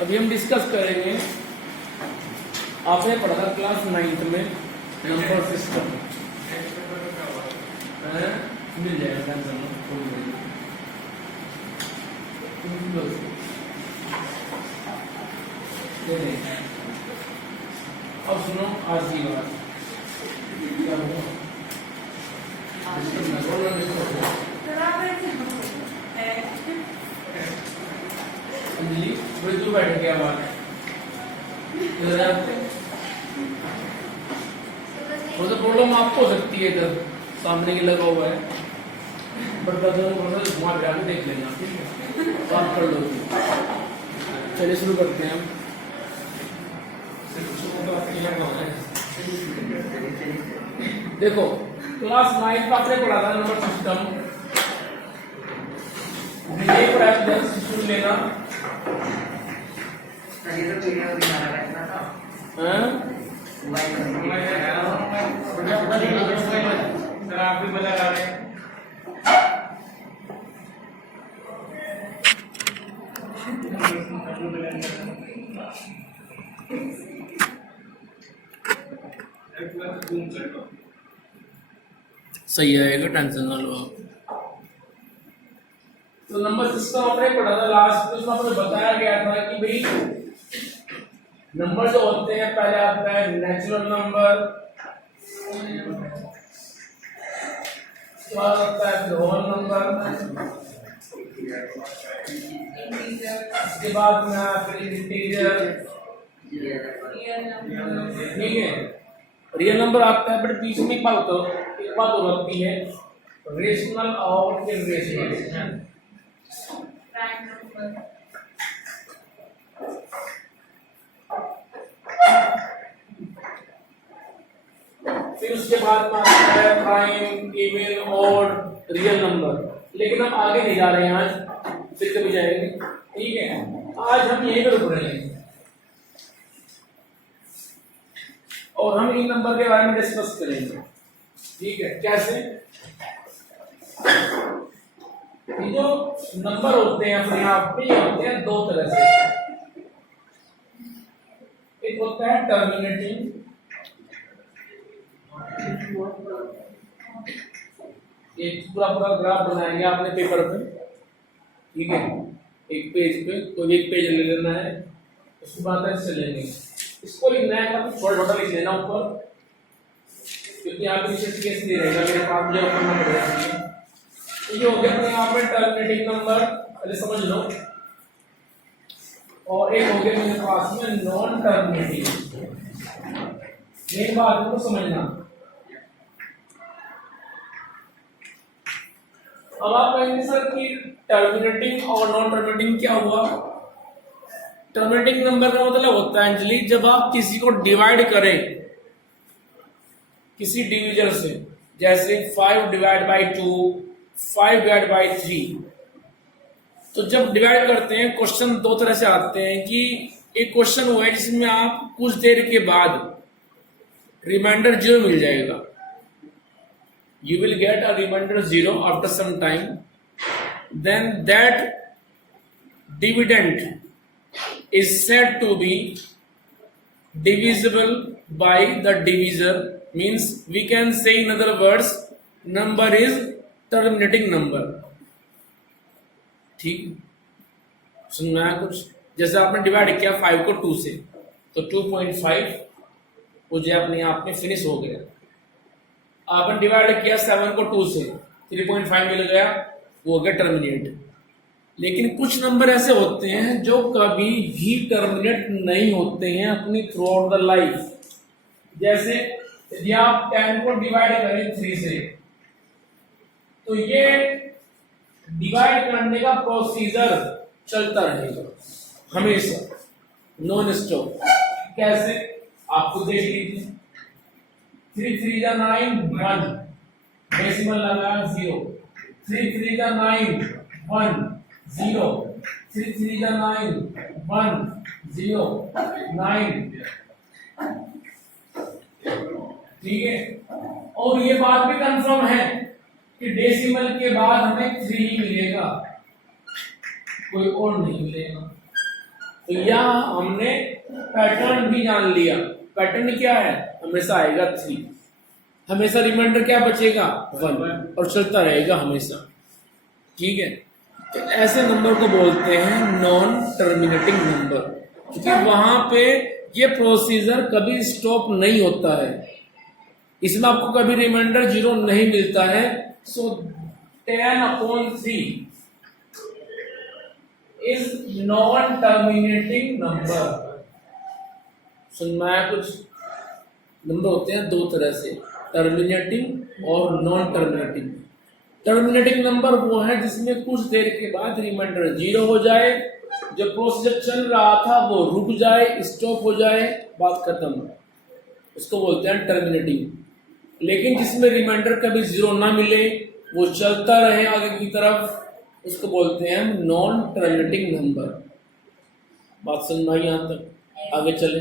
अभी हम डिस्कस करेंगे, आपने पढ़ा था क्लास 9th में नंबर सिस्टम। मिल जाएगा अब सुनो आज की बात क्या हुआ। अंजलि बड़ी दूर बैठ गया बात वो तो प्रॉब्लम आपको हो सकती है, इधर सामने ही लगा हुआ है, पर वहाँ जाके देख लेना, ठीक है, बात कर लो। चलिए शुरू करते हैं हम। देखो क्लास 9 का आपने पढ़ा था नंबर सिस्टम, सिस्टम लेना आप भी बता रहे हैं। सही आएगा, टेंशन ना लो। तो नंबर सिस्टम आपने पढ़ा था लास्ट में, उसमें आपने बताया गया था कि भाई नंबर जो होते हैं पहले आता है नेचुरल नंबर, उसके बाद आता है होल नंबर, उसके बाद में आता है इंटीजर, ठीक है, रियल नंबर आता है। बट बीच में एक बात होती है, रेशनल और इरेशनल। फिर उसके बाद में आता है प्राइम, इवन और रियल नंबर। लेकिन हम आगे नहीं जा रहे हैं आज, फिर कभी जाएंगे, ठीक है। आज हम यही पर रुक रहे हैं और हम इन नंबर के बारे में डिस्कस करेंगे, ठीक है। कैसे? ये जो नंबर होते हैं अपने आप में, ये होते हैं दो तरह से। एक होता है टर्मिनेटिंग, एक पूरा ग्राफ बनाएंगे आपने पेपर पे, ठीक है, एक पेज पे, तो एक पेज ले लेना है, उसके बाद से लेंगे। इसको लिखना है मतलब छोटा छोटा लिख लेना ऊपर, क्योंकि आप विशेष केस नहीं रहेगा मेरे पास जो करना पड़ेगा। तो ये हो गया अपने आप में टर्मिनेटिंग नंबर, पहले समझ लो। और एक हो गया मेरे पास में नॉन टर्मिनेटिंग। मेन बात को समझना। अब आप कहेंगे सर कि टर्मिनेटिंग और नॉन टर्मिनेटिंग क्या हुआ? टर्मिनेटिंग नंबर का मतलब होता है अंजलि, जब आप किसी को डिवाइड करें किसी डिविजन से, जैसे 5 डिवाइड बाई 2, 5 डिवाइड बाई 3। तो जब डिवाइड करते हैं, क्वेश्चन दो तरह से आते हैं कि एक क्वेश्चन हुआ है जिसमें आप कुछ देर के बाद रिमाइंडर 0 मिल जाएगा, you will get a remainder 0 after some time, then that dividend is said to be divisible by the divisor, means we can say in other words number is terminating number। ठीक सुनना है कुछ? जैसे आपने divide किया 5 को 2 से, तो 2.5 वो जो अपने आप में फिनिश हो गया। आपने डिवाइड किया 7 को 2 से, 3.5 मिल गया, वो हो गया टर्मिनेट। लेकिन कुछ नंबर ऐसे होते हैं जो कभी भी टर्मिनेट नहीं होते हैं अपनी थ्रू आउट द लाइफ। जैसे यदि आप 10 को डिवाइड करें 3 से, तो ये डिवाइड करने का प्रोसीजर चलता रहेगा हमेशा, नॉन स्टॉप। कैसे? आप खुद देख लीजिए, 3 3 जा 9, 1 डेसिमल लगाया 0, 3 3 जा 9, 1 0, 3 3 जा 9, 1 0 9, ठीक है। और ये बात भी कंफर्म है कि डेसिमल के बाद हमें 3 ही मिलेगा, कोई और नहीं मिलेगा। तो यहाँ हमने पैटर्न भी जान लिया। पैटर्न क्या है, हमेशा आएगा 3, हमेशा रिमाइंडर क्या बचेगा 1 और चलता रहेगा हमेशा। ठीक है, तो ऐसे नंबर को बोलते हैं नॉन टर्मिनेटिंग नंबर, क्योंकि वहां पे ये प्रोसीजर कभी स्टॉप नहीं होता है, इसमें आपको कभी रिमाइंडर 0 नहीं मिलता है। सो 10/3 इज नॉन टर्मिनेटिंग नंबर। सुनना है, कुछ नंबर होते हैं दो तरह से, टर्मिनेटिंग और नॉन टर्मिनेटिंग। टर्मिनेटिंग नंबर वो है जिसमें कुछ देर के बाद रिमाइंडर 0 हो जाए, जो प्रोसीजर चल रहा था वो रुक जाए, स्टॉप हो जाए, बात खत्म, उसको बोलते हैं टर्मिनेटिंग। लेकिन जिसमें रिमाइंडर कभी 0 ना मिले, वो चलता रहे आगे की तरफ, उसको बोलते हैं नॉन टर्मिनेटिंग नंबर। बात समझ आई यहाँ तक, आगे चले।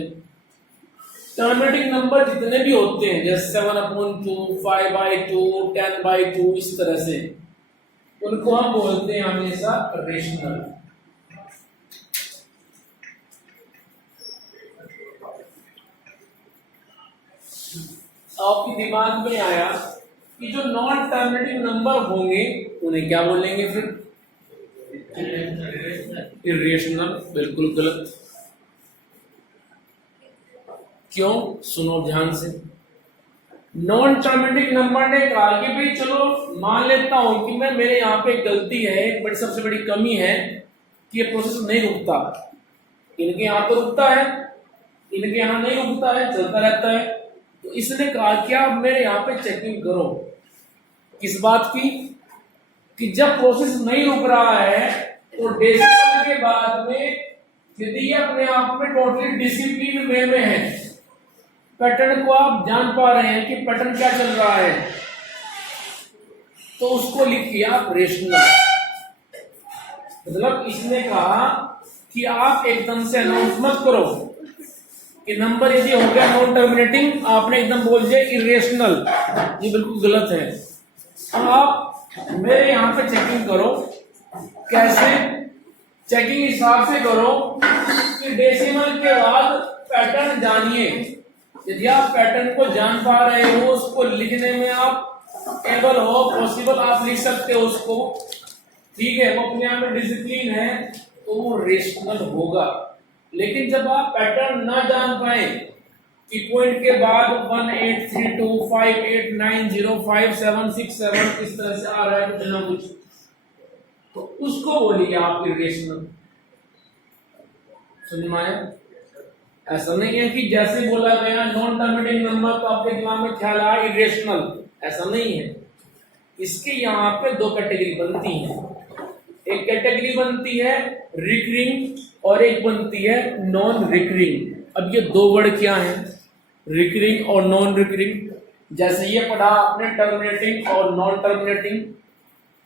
टर्मिनेटिंग नंबर जितने भी होते हैं, जैसे 7/2, 5/2, 10/2, इस तरह से, उनको हम बोलते हैं हमेशा रेशनल। आपके दिमाग में आया कि जो नॉन टर्मिनेटिंग नंबर होंगे उन्हें क्या बोलेंगे फिर? इरेशनल। बिल्कुल गलत। क्यों? सुनो ध्यान से। नॉन टर्मिनेटिंग नंबर ने कहा कि भाई चलो मान लेता हूं कि मेरे यहाँ पे गलती है, एक बड़ी सबसे बड़ी कमी है कि ये प्रोसेस नहीं रुकता। इनके यहाँ तो रुकता है, इनके यहाँ नहीं रुकता है, चलता रहता है। तो इसने कहा कि आप मेरे यहाँ पे चेकिंग करो, किस बात की? कि जब प्रोसेस नहीं रुक रहा है तो डेसिमल के बाद में यदि ये अपने आप में टोटली डिसिप्लिन वे में है, पैटर्न को आप जान पा रहे हैं कि पैटर्न क्या चल रहा है, तो उसको लिखिए आप रेशनल। मतलब इसने कहा कि आप एकदम से अनाउंस मत करो कि नंबर यदि हो गया नॉन टर्मिनेटिंग, आपने एकदम बोल दिया इरेशनल, ये बिल्कुल गलत है। आप मेरे यहाँ पे चेकिंग करो। कैसे चेकिंग? हिसाब से करो कि डेसिमल के बाद पैटर्न जानिए। यदि आप पैटर्न को जान पा रहे हो, उसको लिखने में आप एबल हो, पॉसिबल, आप लिख सकते हो उसको, ठीक है, वो अपने आप में डिसिप्लिन है, तो वो रेशनल होगा। लेकिन जब आप पैटर्न ना जान पाए कि पॉइंट के बाद 183258905767 इस तरह से आ रहा है कुछ ना कुछ, तो उसको बोलिए आप इरेशनल। समझ में आया? ऐसा नहीं है कि जैसे बोला गया नॉन टर्मिनेटिंग नंबर तो आपके दिमाग में ख्याल आया इरेशनल, ऐसा नहीं है। इसके यहाँ पे दो कैटेगरी बनती हैं। एक कैटेगरी बनती है रिकरिंग और एक बनती है नॉन रिकरिंग। अब ये दो वर्ड क्या हैं? रिकरिंग और नॉन रिकरिंग। जैसे ये पढ़ा आपने टर्मिनेटिंग और नॉन टर्मिनेटिंग,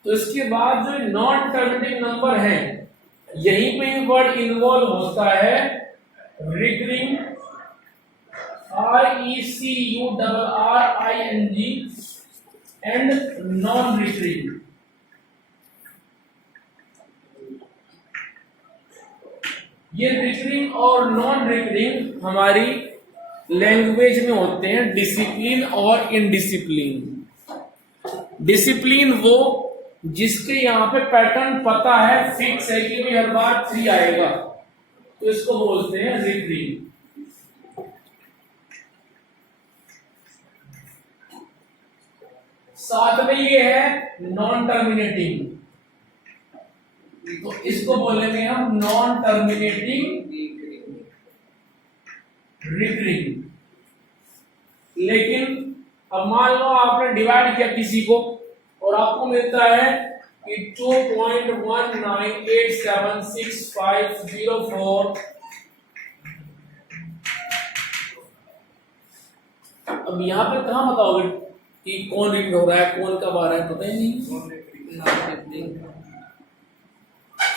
तो इसके बाद जो नॉन टर्मिनेटिंग नंबर है, यहीं पे वर्ड इन्वॉल्व होता है recurring, RECURRING, and non recurring. ये रिकरिंग और नॉन रिकरिंग हमारी लैंग्वेज में होते हैं डिसिप्लिन और इनडिसिप्लिन। डिसिप्लिन वो जिसके यहाँ पे पैटर्न पता है, फिक्स है कि भाई हर बार 3 आएगा, तो इसको बोलते हैं रिकरिंग। साथ में ये है नॉन टर्मिनेटिंग, तो इसको बोलेंगे हम नॉन टर्मिनेटिंग रिकरिंग। लेकिन अब मान लो आपने डिवाइड किया किसी को और आपको मिलता है कि 2.198766504। अब यहाँ पे कहाँ बताओगे कि कौन रिपीट हो रहा है, कौन कब आ रहा है? पता ही नहीं।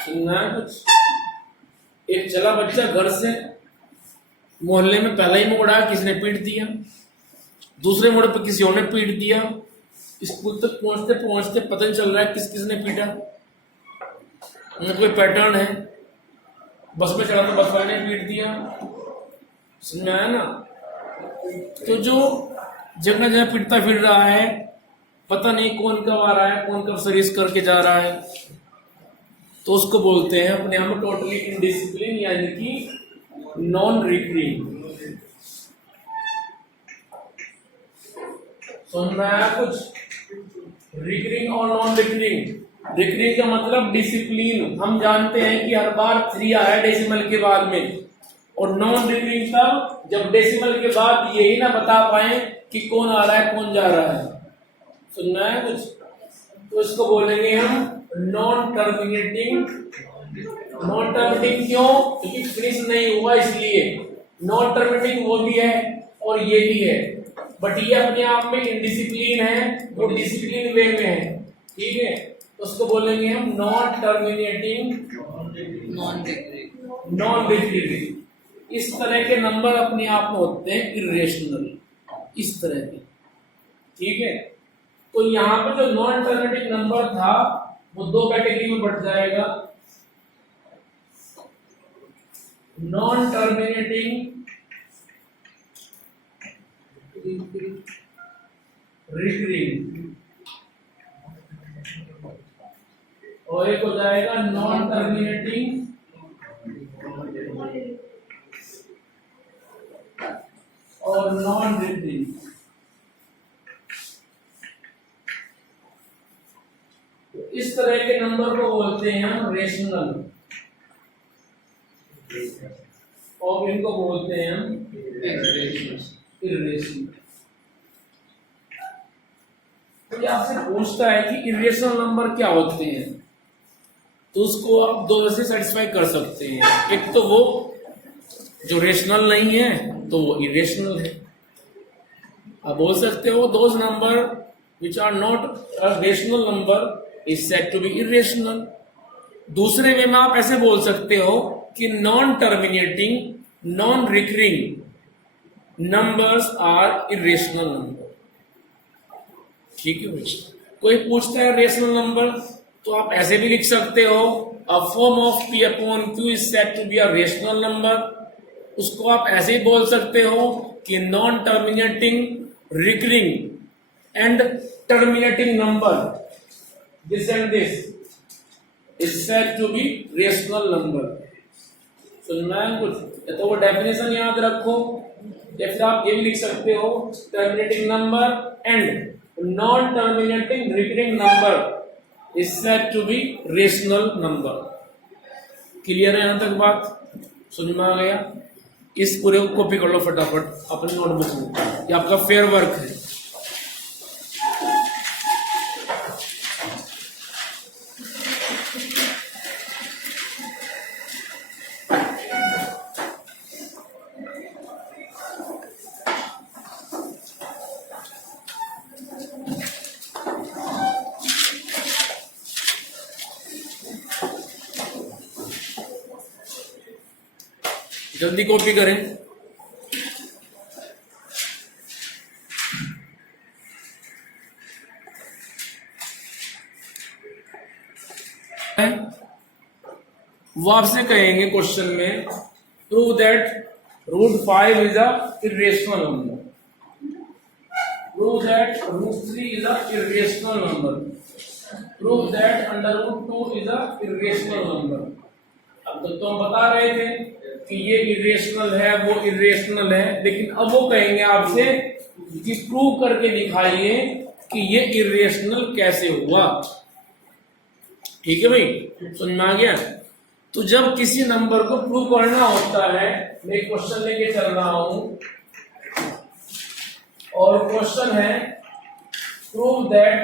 सुनना है कुछ? एक चला बच्चा घर से, मोहल्ले में पहला ही मोड़ आया, किसी ने पीट दिया, दूसरे मोड़ पे किसी और ने पीट दिया, स्कूल तक पहुंचते पहुंचते पता नहीं चल रहा है किस किस ने पीटा। कोई पैटर्न है, बस में चढ़ा तो बस वाले ने पीट दिया, समझ में आया ना। तो जो जगह जगह पिटता फिर रहा है, पता नहीं कौन कब आ रहा है, कौन कब सर्विस करके जा रहा है, तो उसको बोलते हैं अपने आप में टोटली इनडिसिप्लिन, यानी कि नॉन रिकरिंग। सुन रहा है कुछ? रिकरिंग और नॉन रिकरिंग। रिकरिंग का मतलब डिसिप्लिन, हम जानते हैं कि हर बार 3 आया डेसिमल के बाद में, और नॉन रिकरिंग तब जब डेसिमल के बाद यही ना बता पाए कि कौन आ रहा है कौन जा रहा है। सुनना है कुछ? तो इसको बोलेंगे हम नॉन टर्मिनेटिंग। नॉन टर्मिनेटिंग क्यों? क्योंकि फिनिश नहीं हुआ इसलिए। नॉन टर्मिनेटिंग वो भी है और ये भी है, बट ये अपने आप में इनडिसिप्लिन है, वो डिसिप्लिन वे में है, ठीक है। तो उसको बोलेंगे हम नॉन टर्मिनेटिंग, नॉन रिकरिंग। इस तरह के नंबर अपने आप में होते हैं इर्रेशनल, इस तरह के, ठीक है। तो यहाँ पे जो नॉन टर्मिनेटिंग नंबर था वो 2 कैटेगरी में बढ़ जाएगा, नॉन टर्मिनेटिंग रिकरिंग, और एक हो जाएगा नॉन टर्मिनेटिंग और नॉन रिकरिंग। इस तरह के नंबर को बोलते हैं हम रेशनल, और इनको बोलते हैं हम इर्रेशनल। तो ये आपसे पूछता है कि इर्रेशनल नंबर क्या होते हैं, तो उसको आप 2 से सेटिस्फाई कर सकते हैं। एक तो वो जो रेशनल नहीं है तो वो इरेशनल है। आप बोल सकते हो those number which are not a rational number is said to be irrational. दूसरे वे में आप ऐसे बोल सकते हो कि non terminating non recurring numbers are irrational number, ठीक है बच्चे। कोई पूछता है रेशनल नंबर तो आप ऐसे भी लिख सकते हो, a form of p upon q is said to be a rational number. उसको आप ऐसे ही बोल सकते हो कि non terminating recurring and terminating number this and this is said to be rational number. सुनना है कुछ? तो वो डेफिनेशन याद रखो, या फिर आप ये भी लिख सकते हो terminating number and non terminating recurring number is said to be rational number. Clear है यहां तक बात? समझ में आ गया? इस पूरे को कॉपी कर लो फटाफट अपने नोटबुक में, ये आपका फेयर वर्क है। जल्दी कॉपी करें। वो आपसे कहेंगे क्वेश्चन में prove that √5 is a irrational number, prove that √3 is a irrational number, prove that √2 is a irrational number. अब तक तो हम बता रहे थे कि ये इरेशनल है वो इरेशनल है, लेकिन अब वो कहेंगे आपसे कि प्रूव करके दिखाइए कि ये इरेशनल कैसे हुआ। ठीक है भाई, समझ में आ गया? तो जब किसी नंबर को प्रूव करना होता है, मैं एक क्वेश्चन लेके चल रहा हूं और क्वेश्चन है prove that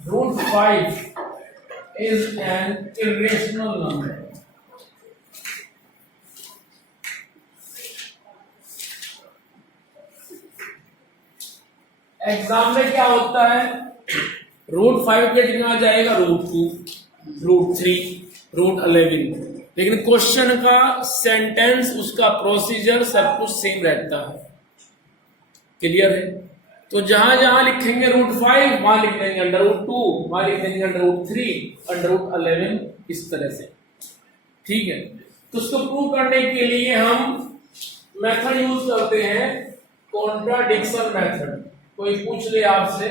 √5 is an irrational number। Exam में क्या होता है, √5 के जगह आ जाएगा √2, √3, √11, लेकिन क्वेश्चन का सेंटेंस, उसका प्रोसीजर सब कुछ सेम रहता है। क्लियर है? तो जहां जहां लिखेंगे √5 वहां लिख देंगे √2, वहां लिख देंगे √3, √11, इस तरह से। ठीक है। तो उसको प्रूव करने के लिए हम मेथड यूज करते हैं कॉन्ट्राडिक्शन मेथड। कोई पूछ ले आपसे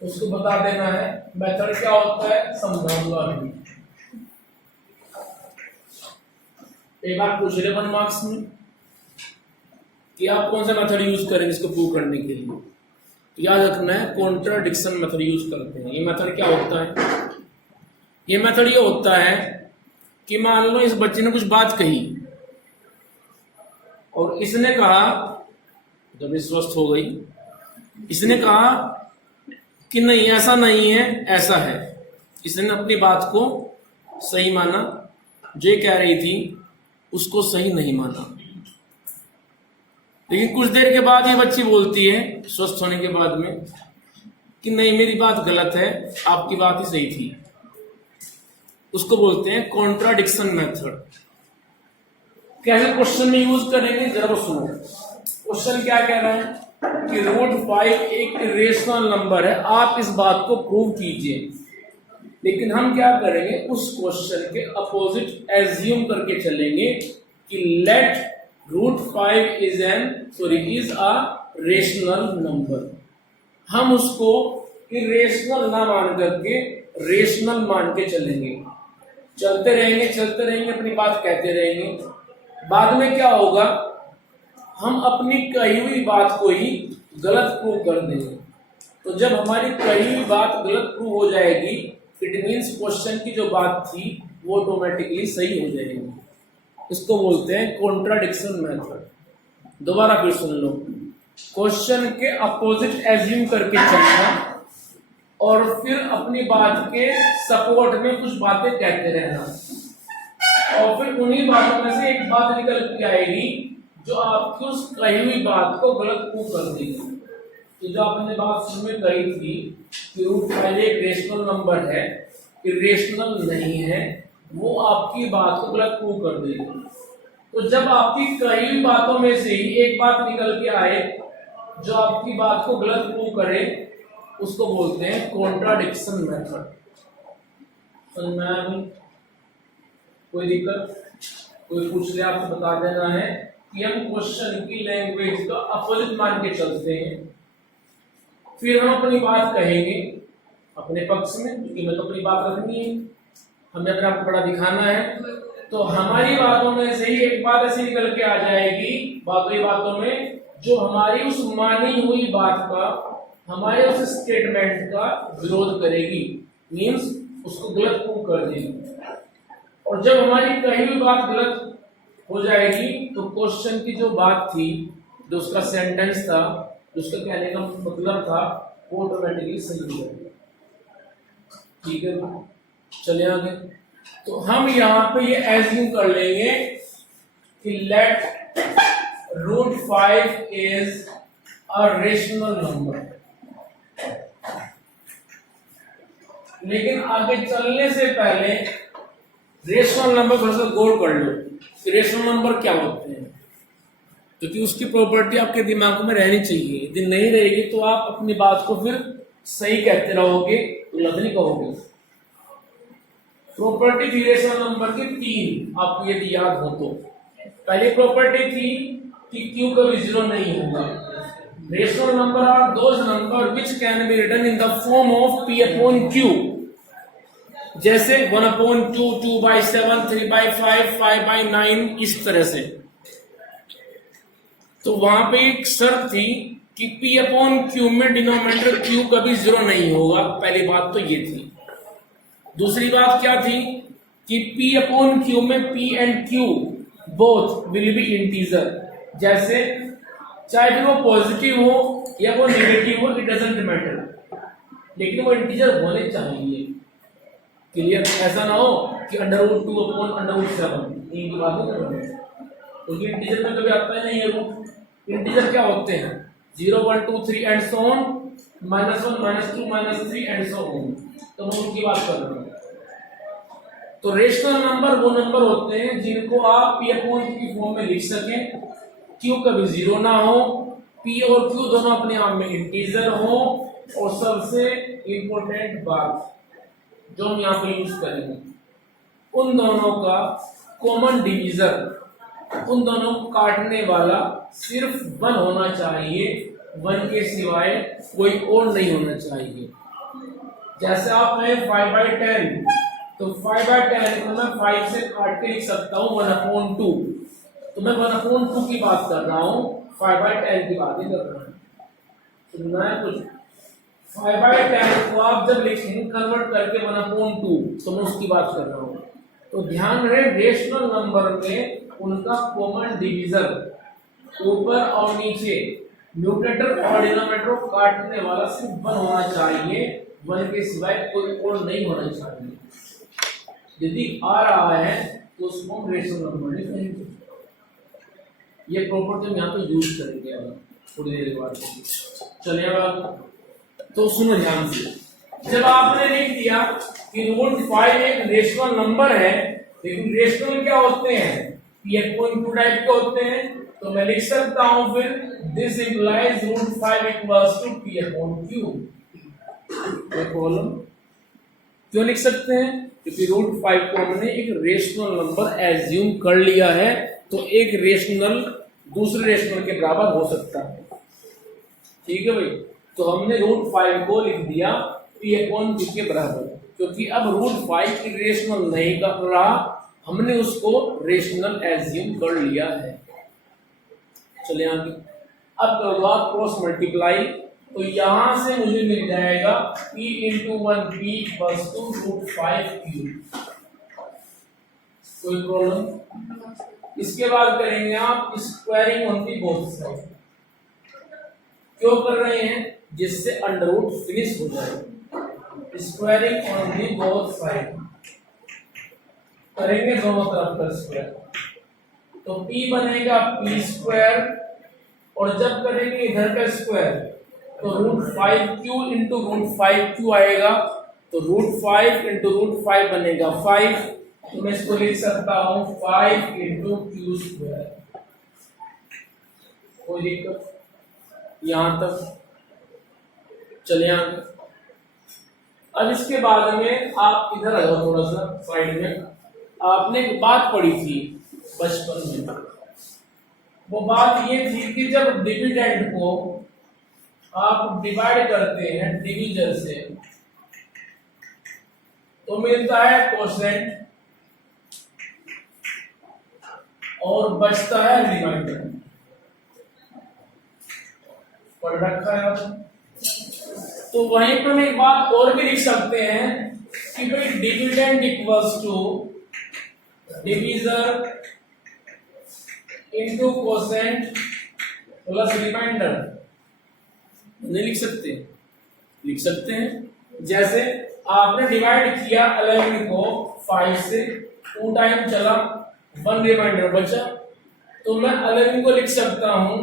उसको बता देना है मेथड क्या होता है, समझाऊंगा अभी। एक बार पूछ रहे 1 मार्क्स में कि आप कौन सा मेथड यूज करेंगे इसको प्रूव करने के लिए, तो याद रखना है कॉन्ट्राडिक्शन मेथड यूज करते हैं। ये मेथड क्या होता है, ये मेथड ये होता है कि मान लो इस बच्चे ने कुछ बात कही और इसने कहा, जब ये स्वस्थ हो गई, इसने कहा कि नहीं ऐसा नहीं है ऐसा है। इसने अपनी बात को सही माना, जो कह रही थी उसको सही नहीं माना। लेकिन कुछ देर के बाद ये बच्ची बोलती है स्वस्थ होने के बाद में कि नहीं मेरी बात गलत है, आपकी बात ही सही थी। उसको बोलते हैं कॉन्ट्राडिक्शन मेथड। कैसे क्वेश्चन में यूज करेंगे जरा सुनो। क्वेश्चन क्या कह रहा है कि √5 एक इरेशनल नंबर है, आप इस बात को प्रूव कीजिए। लेकिन हम क्या करेंगे, उस क्वेश्चन के अपोजिट एज्यूम करके चलेंगे कि let √5 is a rational number. हम उसको इरेशनल ना मान करके रेशनल मान के चलेंगे, चलते रहेंगे अपनी बात कहते रहेंगे। बाद में क्या होगा, हम अपनी कही हुई बात को ही गलत प्रूव कर देंगे। तो जब हमारी कही हुई बात गलत प्रूव हो जाएगी, इट मीन्स क्वेश्चन की जो बात थी वो ऑटोमेटिकली सही हो जाएगी। इसको बोलते हैं कॉन्ट्राडिक्शन मेथड। दोबारा फिर सुन लो, क्वेश्चन के अपोजिट एज्यूम करके चलना और फिर अपनी बात के सपोर्ट में कुछ बातें कहते रहना, और फिर उन्हीं बातों में से एक बात निकल के आएगी जो आपकी उस कही हुई बात को गलत प्रूव कर देगी। कि जो आपने बात शुरू में कही थी कि √5 एक रेशनल नंबर है, इरेशनल नहीं है, वो आपकी बात को गलत प्रूव कर देगी। तो जब आपकी कही हुई बातों में से ही एक बात निकल के आए जो आपकी बात को गलत प्रूव करे, उसको बोलते हैं कॉन्ट्राडिक्शन मेथड। समझ में आया अभी? कोई दिक्कत? कोई पूछ ले आपको बता देना है कि हम क्वेश्चन की लैंग्वेज का अपोजिट मान के चलते हैं, फिर हम अपनी बात कहेंगे अपने पक्ष में, क्योंकि मैं तो अपनी बात रखनी है, हमें अपना आपको बड़ा दिखाना है। तो हमारी बातों में से ही एक बात ऐसी निकल के आ जाएगी, बातों में जो हमारी उस मानी हुई बात का, हमारे उस स्टेटमेंट का विरोध करेगी, मीन्स उसको गलत प्रूव कर देगी। और जब हमारी कही हुई बात गलत हो जाएगी तो क्वेश्चन की जो बात थी, जो उसका सेंटेंस था, जो उसका कहने का मतलब था, वो ऑटोमेटिकली सही हो जाएगा। ठीक है, चले आगे। तो हम यहाँ पे ये एज्यूम कर लेंगे कि let √5 is a rational number. लेकिन आगे चलने से पहले रेशनल नंबर थोड़ा सा गौर कर लो, रेशनल नंबर क्या होते हैं, क्योंकि उसकी प्रॉपर्टी आपके दिमाग में रहनी चाहिए। यदि नहीं रहेगी तो आप अपनी बात को फिर सही कहते रहोगे, गलत नहीं कहोगे। प्रॉपर्टी थी रेशनल नंबर की 3, आपको यदि याद हो तो। पहली प्रॉपर्टी थी कि क्यू कभी 0 नहीं होगा। Rational number are those number which can be written in the form of p/q, जैसे 1/2, 2/7, 3/5, 5/9, इस तरह से। तो वहां पे एक शर्त थी कि p/q में डिनोमिनेटर q कभी 0 नहीं होगा। पहली बात तो ये थी। दूसरी बात क्या थी कि p/q में p and q both will be integer, जैसे चाहे फिर वो पॉजिटिव हो या वो नेगेटिव हो, इट डजंट मैटर, लेकिन वो इंटीजर होने चाहिए। क्लियर? ऐसा ना हो कि √2/√7, इनकी बात नहीं कर रहे हैं, क्योंकि इंटीजर में कभी आता ही नहीं है रूट। इंटीजर क्या होते हैं 0, 1, 2, 3 and so on, -1, -2, -3 and so on. तो हम उनकी बात कर रहे हैं। तो रेशनल नंबर वो नंबर होते हैं जिनको आप p/q की फॉर्म में लिख सकें, q कभी 0 ना हो, p और q दोनों अपने आप में इंटीजर हो, और सबसे इंपॉर्टेंट बात जो हम यहाँ पे यूज करेंगे, उन दोनों का कॉमन डिवीजर, उन दोनों को काटने वाला सिर्फ 1 होना चाहिए, 1 के सिवाय कोई और नहीं होना चाहिए। जैसे आप है 5/10, तो 5/10 को मैं 5 से काट के लिख सकता हूँ 1/2। तो मैं 1/2 की बात कर रहा हूँ, 5/10 की बात नहीं कर रहा हूँ। सुनना है कुछ? 5/10 को आप जब लिखेंगे कन्वर्ट करके 1/2, तो मैं उसकी बात कर रहा हूँ। तो ध्यान रहे रेशनल नंबर में उनका कॉमन डिवीजर ऊपर और नीचे न्यूमरेटर और डिनोमिनेटर को काटने वाला सिर्फ 1 होना चाहिए, 1 के सिवाय कोई और नहीं होना चाहिए। यदि आ रहा है तो उसको हम रेशनल नंबर नहीं कहेंगे। ये प्रॉपर्टी हम यहाँ पे यूज करेंगे अब थोड़ी देर के बाद। चलिए अब तो सुनो ध्यान से, जब आपने लिख दिया कि √5 एक रेशनल नंबर है, लेकिन रेशनल क्या होते हैं? P(2) टाइप के होते हैं, तो मैं लिख सकता हूं फिर this implies √5 equals to P(q). कोई प्रॉब्लम? क्यों लिख सकते हैं? क्योंकि √5 को हमने एक रेशनल नंबर एज्यूम कर लिया है, तो एक रेशनल दूसरे रेशनल के बराबर हो सकता है। ठीक है भाई, तो हमने √5 को लिख दिया P(q) के बराबर, क्योंकि अब √5 की रेशनल नहीं कर रहा, हमने उसको रेशनल एज्यूम कर लिया है। चलिए आगे, अब करूंगा क्रॉस मल्टीप्लाई, तो यहां से मुझे मिल जाएगा P × 1P = √5Q। कोई प्रॉब्लम? इसके बाद करेंगे आप squaring on the both side. क्यों कर रहे हैं? जिससे अंडरवुड फिनिश हो जाए। Squaring on the both side करेंगे, दोनों तरफ का स्क्वायर, तो P बनेगा P², और जब करेंगे इधर का स्क्वायर तो √5Q × √5Q आएगा, तो √5 × √5 बनेगा 5, तो मैं इसको लिख सकता हूं 5 × Q²। कोई दिक्कत यहां तक? चलिए आगे, अब इसके बाद में आप इधर आ जाओ थोड़ा सा साइड में। आपने एक बात पढ़ी थी बचपन में, वो बात ये थी कि जब डिविडेंड को आप डिवाइड करते हैं डिवीजर से, तो मिलता है कोसेंट और बचता है रिमाइंडर। पढ़ रखा है आपने? तो वहीं पर हम एक बात और भी लिख सकते हैं कि भाई dividend equals to divisor into quotient plus remainder. नहीं लिख सकते? लिख सकते हैं। जैसे आपने डिवाइड किया 11 को 5 से, 2 टाइम चला, 1 रिमाइंडर बचा, तो मैं 11 को लिख सकता हूं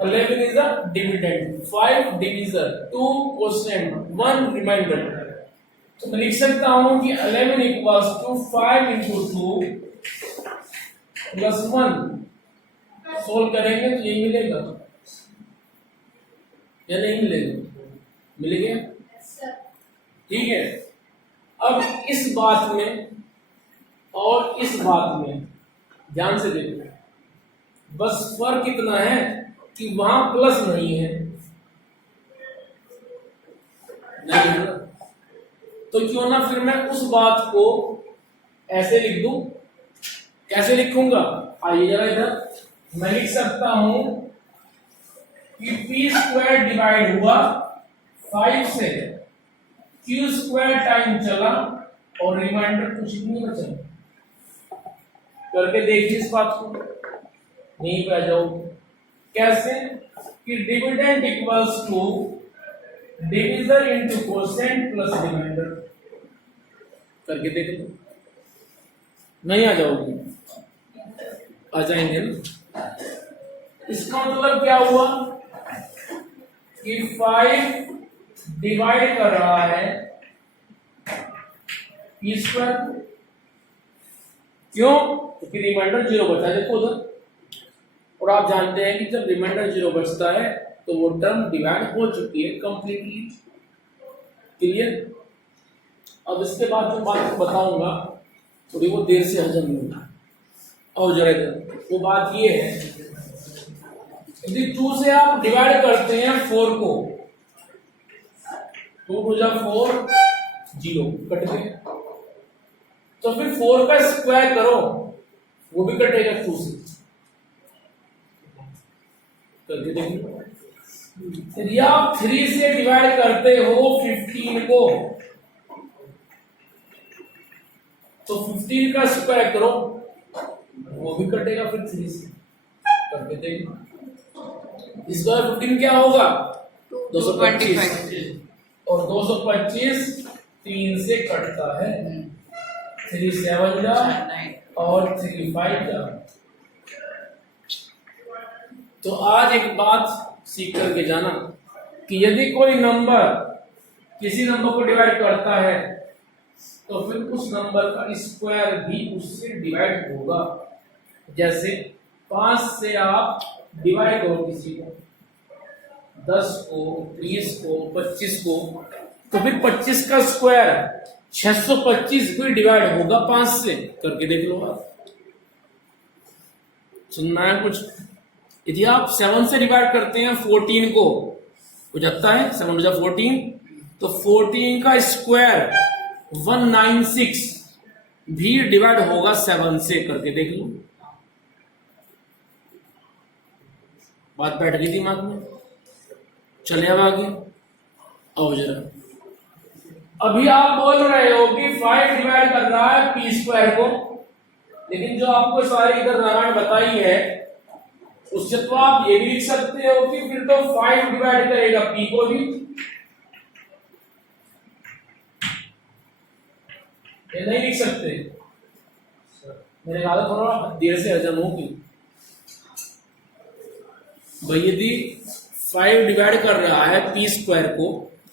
11 is a dividend, 5 divisor, 2 quotient, 1 remainder। तो मैं लिख सकता हूं कि 11 equals to 5 × 2 + 1। सोल्व करेंगे तो यही मिलेगा या नहीं मिलेगा? मिलेगा? ठीक है। अब इस बात में और इस बात में ध्यान से देखो, बस फर्क इतना है कि वहां प्लस नहीं है, नहीं है, तो क्यों ना फिर मैं उस बात को ऐसे लिख दूं। कैसे लिखूंगा? आइए जरा इधर, मैं लिख सकता हूं कि P² डिवाइड हुआ 5 से, Q² टाइम चला और रिमाइंडर कुछ नहीं बचा। करके देखिए इस बात को, नहीं पे आ जाओगे। कैसे? कि dividend equals to divisor into quotient plus remainder. करके देख लो, नहीं आ जाओगे? आ जाएंगे ना? इसका मतलब क्या हुआ कि 5 डिवाइड कर रहा है P²। क्यों? क्योंकि रिमाइंडर 0 बचा। देखो उधर, और आप जानते हैं कि जब रिमाइंडर 0 बचता है तो वो टर्म डिवाइड हो चुकी है कंप्लीटली। क्लियर? अब इसके बाद जो बात बताऊंगा थोड़ी वो देर से हजम नहीं होगा। और जरा वो बात ये है, यदि 2 से आप डिवाइड करते हैं 4 को, 2 2 4 0 कट गए, तो फिर 4 का स्क्वायर करो, वो भी कटेगा 2 से, करके देखिए। यदि आप 3 से डिवाइड करते हो 15 को, तो 15 का स्क्वायर करो, वो भी कटेगा फिर 3 से, करके देखिए। स्क्वायर 15 क्या होगा? 225, और 225 3 से कटता है, 3 7 जा और 3 5 जा। तो आज एक बात सीख करके जाना कि यदि कोई नंबर किसी नंबर को डिवाइड करता है तो फिर उस नंबर का स्क्वायर भी उससे डिवाइड होगा। जैसे 5 से आप डिवाइड करो किसी को, 10 को, 20 को, 25 को, तो फिर 25 का स्क्वायर 625 भी डिवाइड होगा 5 से, करके देख लो आप। सुनना है कुछ? यदि आप 7 से डिवाइड करते हैं 14 को, कुछ आता है 7 जा 14, तो 14 का स्क्वायर 196 भी डिवाइड होगा 7 से, करके देख लो। बात बैठ गई दिमाग में? चले अब आगे। आओ जरा, अभी आप बोल रहे हो कि 5 डिवाइड कर रहा है पी स्क्वायर को, लेकिन जो आपको सारी इधर रामायण बताई है उससे तो आप ये भी लिख सकते हो कि फिर तो 5 डिवाइड करेगा पी को भी, ये नहीं लिख सकते? मेरे ख्याल थोड़ा देर से हजम होगी भाई। यदि 5 डिवाइड कर रहा है पी स्क्वायर को,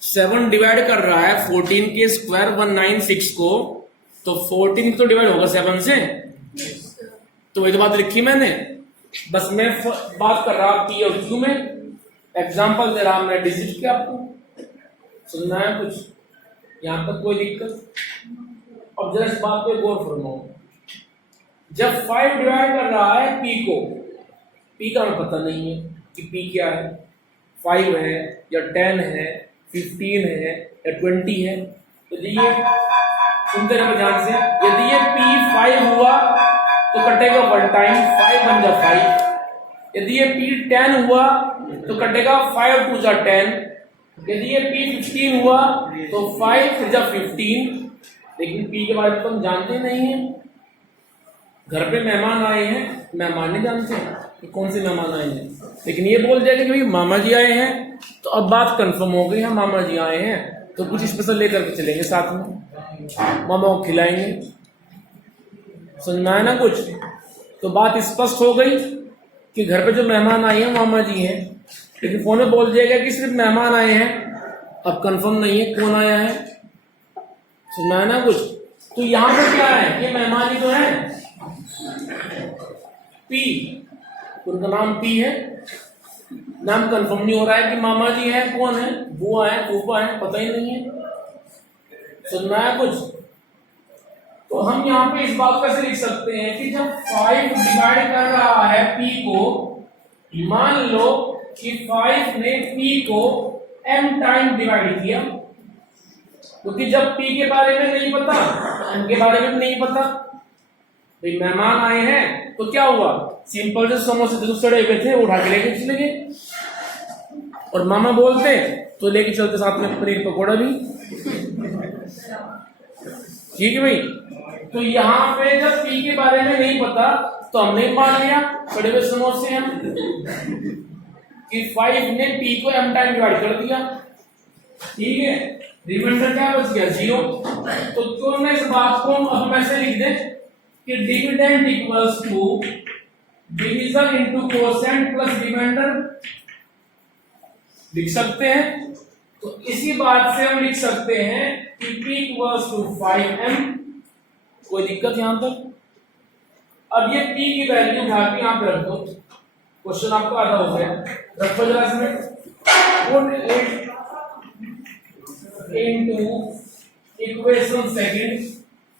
7 डिवाइड कर रहा है 14 के स्क्वायर 196 को, तो 14 तो डिवाइड होगा 7 से, तो वही तो बात लिखी मैंने। बस मैं बात कर रहा पी और क्यू में, एग्जांपल दे रहा मैं डिजिट के आपको। सुनना है कुछ? यहां तक कोई दिक्कत? अब जरा इस बात पे गौर फरमाओ, जब 5 डिवाइड कर रहा है पी को, पी का हमें पता नहीं है कि पी क्या है, 5 है या 10 है, 15 है या 20 है। यदि ये सुनते रहो ध्यान से, यदि ये पी 5 हुआ तो कटेगा 1 टाइम, 5 बन जा 5। यदि ये पी 10 हुआ तो कटेगा 5 2 जा 10। यदि ये पी 15 हुआ तो 5 फिर जा 15। लेकिन पी के बारे में तो हम जानते नहीं है। घर पे मेहमान आए हैं, मेहमान नहीं जानते कि कौन से मेहमान आए हैं, लेकिन ये बोल जाएगा कि भाई मामा जी आए हैं, तो अब बात कंफर्म हो गई है, मामा जी आए हैं तो कुछ स्पेशल लेकर के चलेंगे साथ में, मामा को खिलाएंगे। सुनना है ना कुछ? तो बात स्पष्ट हो गई कि घर पे जो मेहमान आए हैं मामा जी हैं, लेकिन फोन में बोल जाएगा कि सिर्फ मेहमान आए हैं, अब कंफर्म नहीं है कौन आया है। सुनना है ना कुछ? तो यहाँ पे क्या है, ये मेहमान ही तो है, पी, उनका नाम पी है, नाम कंफर्म नहीं हो रहा है कि मामा जी हैं, कौन है, बुआ है, फूफा है, पता ही नहीं है। सुनना है कुछ? तो हम यहाँ पे इस बात का से लिख सकते हैं कि जब 5 डिवाइड कर रहा है पी को, मान लो कि 5 ने पी को m टाइम डिवाइड किया, क्योंकि जब पी के बारे में नहीं पता, m के बारे में नहीं पता, भाई मेहमान आए हैं तो क्या हुआ, सिंपल से समोसे दूध सड़े हुए थे उठा के लेके चले गए, और मामा बोलते तो लेके चलते साथ में पनीर पकौड़ा भी। ठीक है भाई? तो यहाँ पे जब पी के बारे में नहीं पता तो हमने मान लिया सड़े हुए समोसे हैं कि 5 ने पी को m टाइम डिवाइड कर दिया। ठीक है, रिमाइंडर क्या बच गया, 0। तो क्यों ना इस बात को हम ऐसे लिख दें कि dividend equals to division into quotient plus remainder, लिख सकते हैं। तो इसी बात से हम लिख सकते हैं कि p इक्वल्स टू 5m। कोई दिक्कत यहां तक? अब ये p की वैल्यू उठा के यहां पे रख दो, क्वेश्चन आपको आधा हो गया। रखो जरा इसमें, put it into equation second,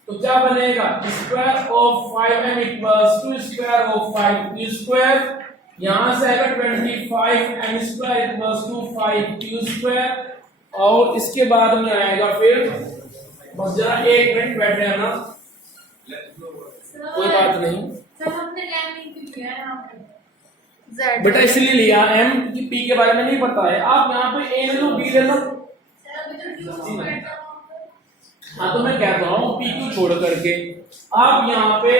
तो क्या बनेगा square of 5m equals to square of 5q square, यहां से आएगा 25m square equals to 5q square, और इसके बाद में आएगा फिर, बस जरा 1 मिनट बैठ रहना, कोई बात नहीं सर हमने लैंडिंग की किया है यहां पे Z बेटा, इसलिए लिया m की p के बारे में नहीं पता है, आप यहाँ पे a ले लो b ले लो। सर अभी तो q बैठा हाँ तो मैं कहता हूँ p को छोड़ करके आप यहाँ पे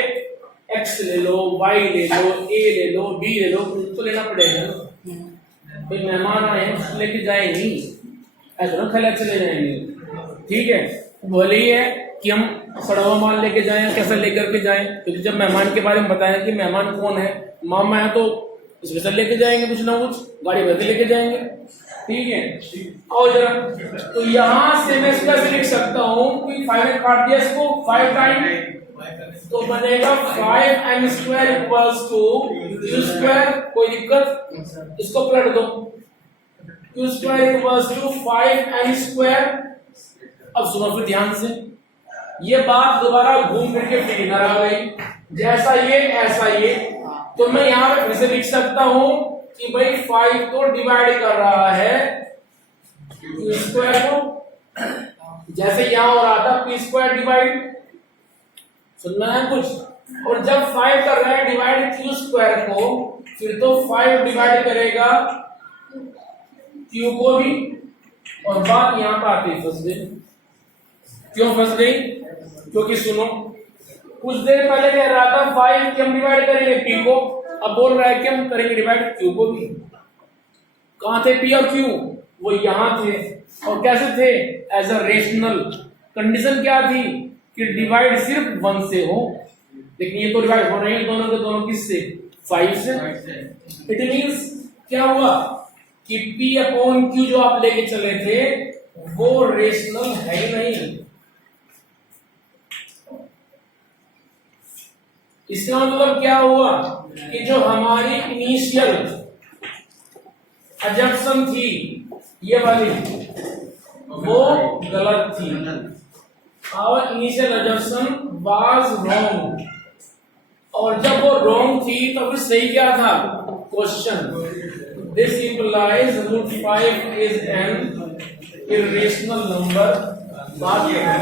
x ले लो, y ले लो, a ले लो, b ले लो, तो लेना पड़ेगा ना। कोई मेहमान आए हैं लेके जाए नहीं, ऐसा ना खाली चले जाएंगे, ठीक है। बोले ही है कि हम सड़ा हुआ माल लेके जाएं, कैसे लेकर के जाएं, क्योंकि जब मेहमान के बारे में बताएं कि मेहमान कौन है, मामा है, तो स्पेशल लेके जाएंगे, कुछ ना कुछ गाड़ी भर के लेके जाएंगे, ठीक है। और जरा तो यहाँ से मैं इसका लिख सकता हूँ कि 5 ने काट दिया इसको 5 टाइम, तो बनेगा 5m square equals to q square, कोई दिक्कत, इसको पलट दो, q square equals to 5m square. अब सुनो फिर ध्यान से, ये बात दोबारा घूम फिर के फिर इधर आ गई, जैसा ये ऐसा ये, तो मैं यहाँ पे फिर से लिख सकता हूँ कि भाई 5 को डिवाइड कर रहा है q स्क्वायर को, जैसे यहाँ हो रहा था p स्क्वायर डिवाइड, सुनना है कुछ, और जब 5 कर रहा है डिवाइड q स्क्वायर को, फिर तो 5 डिवाइड करेगा q को भी, और बात यहाँ पर आती फंस गई। क्यों फंस गई? क्योंकि सुनो, कुछ देर पहले कह रहा था 5 कि हम डिवाइड करेंगे p को, अब बोल रहा है कि हम करेंगे डिवाइड q को भी। कहां थे p और q? वो यहां थे, और कैसे थे? As a rational. कंडीशन क्या थी कि डिवाइड सिर्फ 1 से हो, लेकिन ये तो डिवाइड हो रहे हैं दोनों के दोनों किससे? 5 से। इट मींस क्या हुआ कि p अपॉन q जो आप लेके चले थे वो रेशनल है ही नहीं। इसका मतलब क्या हुआ कि जो हमारी इनिशियल अजम्पशन थी ये वाली, वो गलत थी। Our initial assumption was wrong, और जब वो रॉन्ग थी तो फिर सही क्या था? Question, this implies root 5 is an irrational number. बात ये है